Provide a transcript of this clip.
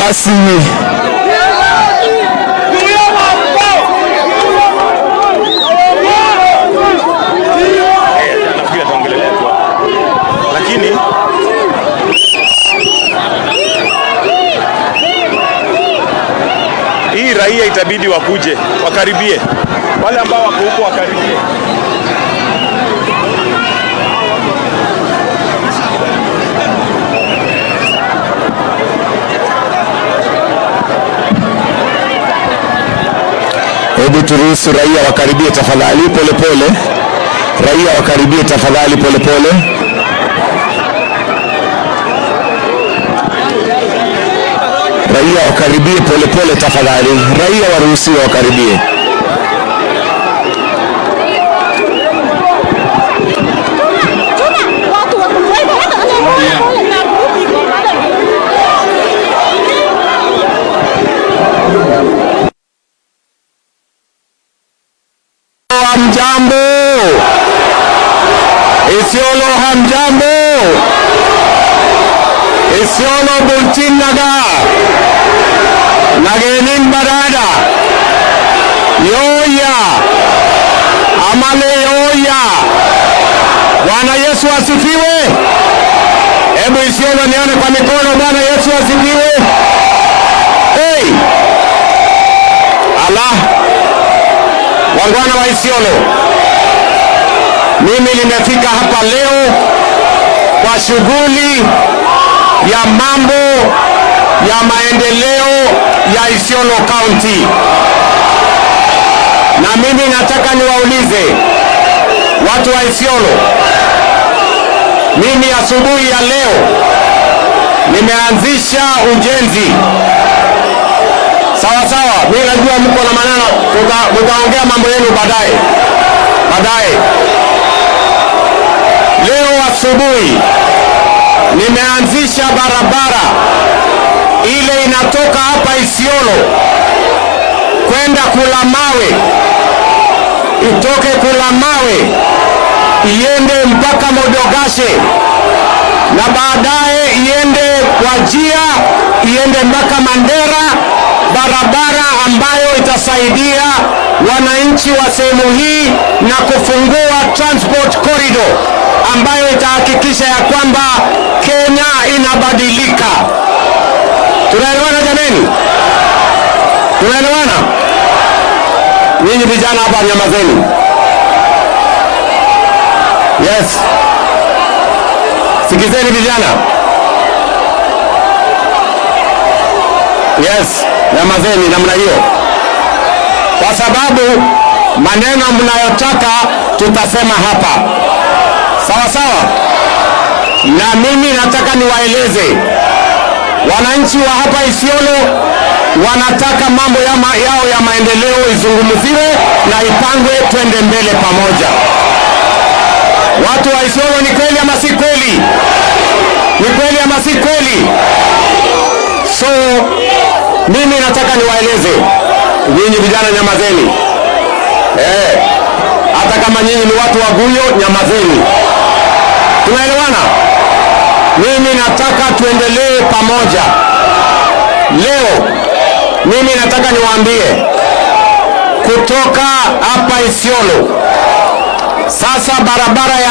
basi hii raia itabidi wakuje, wakaribie. Wale ambao wako huko wakaribie. Hebu turuhusu raia wakaribie tafadhali polepole. Raia wakaribie tafadhali polepole. Raia wakaribie polepole tafadhali. Raia waruhusiwa wakaribie. Hamjambo. Isiolo hamjambo. Isiolo bulchin naga. Nagenin barada. Yoya. Amale yoya. Bwana Yesu asifiwe. Hebu Isiolo nione kwa mikono. Bwana Yesu asifiwe. Hey. Allah. Wangwana wa Isiolo, mimi nimefika hapa leo kwa shughuli ya mambo ya maendeleo ya Isiolo County. Na mimi nataka niwaulize watu wa Isiolo, mimi asubuhi ya leo nimeanzisha ujenzi. Sawa sawa, mimi najua mko na maneno, tutaongea mambo yenu baadaye. Leo asubuhi nimeanzisha barabara ile inatoka hapa Isiolo kwenda Kulamawe, itoke Kulamawe iende mpaka Modogashe, na baadaye iende Wajia, iende mpaka Mandera. Barabara ambayo itasaidia wananchi wa sehemu hii na kufungua transport corridor ambayo itahakikisha ya kwamba Kenya inabadilika. Tunaelewana jameni? Tunaelewana? Nyinyi vijana hapa nyamazeni. Yes. Sikizeni vijana. Yes. Nyamazeni namna hiyo, kwa sababu maneno mnayotaka tutasema hapa. Sawa sawa. Na mimi nataka niwaeleze wananchi wa hapa Isiolo wanataka mambo yao ya maendeleo izungumziwe na ipangwe, twende mbele pamoja. Watu wa Isiolo, ni kweli ama si kweli? Ni kweli ama si kweli? So mimi nataka niwaeleze nyinyi vijana, nyamazeni. Hata kama nyinyi ni watu wa Guyo, nyamazeni. Tunaelewana? Mimi nataka tuendelee pamoja. Leo mimi nataka niwaambie kutoka hapa Isiolo, sasa barabara ya